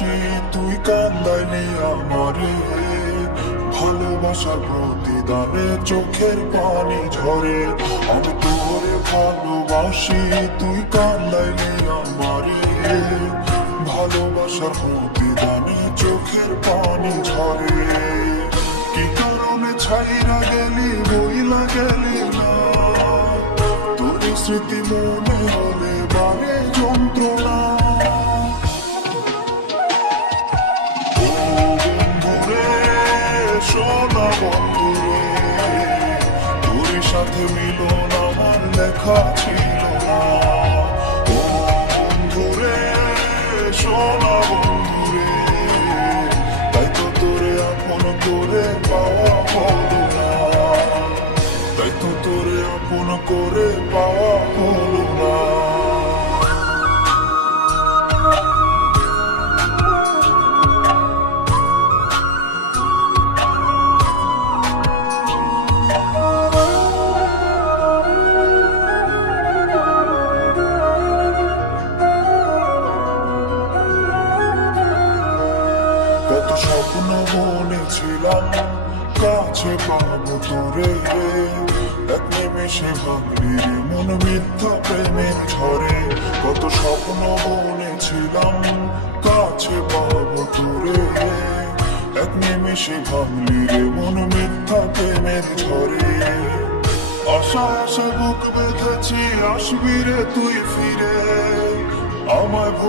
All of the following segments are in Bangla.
হাসি তুই কান্দাইলি আমারে। ভালোবাসার প্রতিদানে চোখের পানি ঝরে। আমি তোরে ভালোবাসি, তুই কান্দাইলি আমারে। ভালোবাসার প্রতিদানে চোখের পানি ঝরে। কি কারণে ছাইরা গেলি, বইলা গেলি না? তোর স্মৃতি সোনা বন্ধুরে তোর সাথে মিলন আমার লেখা ছিল না ও বন্ধুরে সোনা বন্ধুরে তাই তো তোরে আপন করে কত স্বপ্ন মনে ছিলাম, কাছে পাবো তোরে এক নিমেষে ভাবলি মন মিথ্যা প্রেমের ঝরে কত স্বপ্ন মনে ছিলাম, কাছে পাবো তোরে এক নিমেষে ভাবলি রে, মন মিথ্যা প্রেমের ঝরে আশা আশা বুক বেঁধেছি, আসবি রে তুই ফিরে।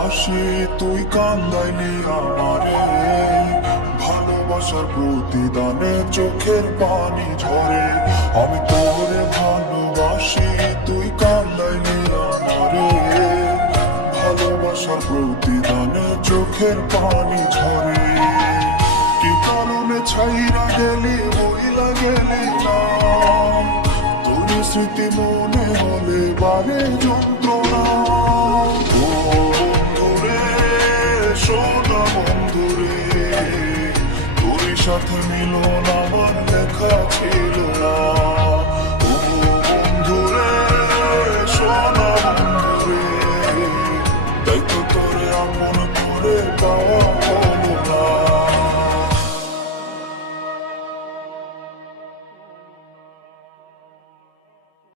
ভালোবাসি, তুই কান্দাইলি আমারে। ভালোবাসার প্রতিদানে চোখের পানি ঝরে। আমি তোরে ভালোবাসি, তুই কান্দাইলি আমারে। ভালোবাসার প্রতিদানে চোখের পানি ঝরে। কি কারণে ছাইরা গেলি, বইলা গেলি না? তোর স্মৃতি বন্ধুরে তোর সাথে মিলন আমার লেখা ছিল না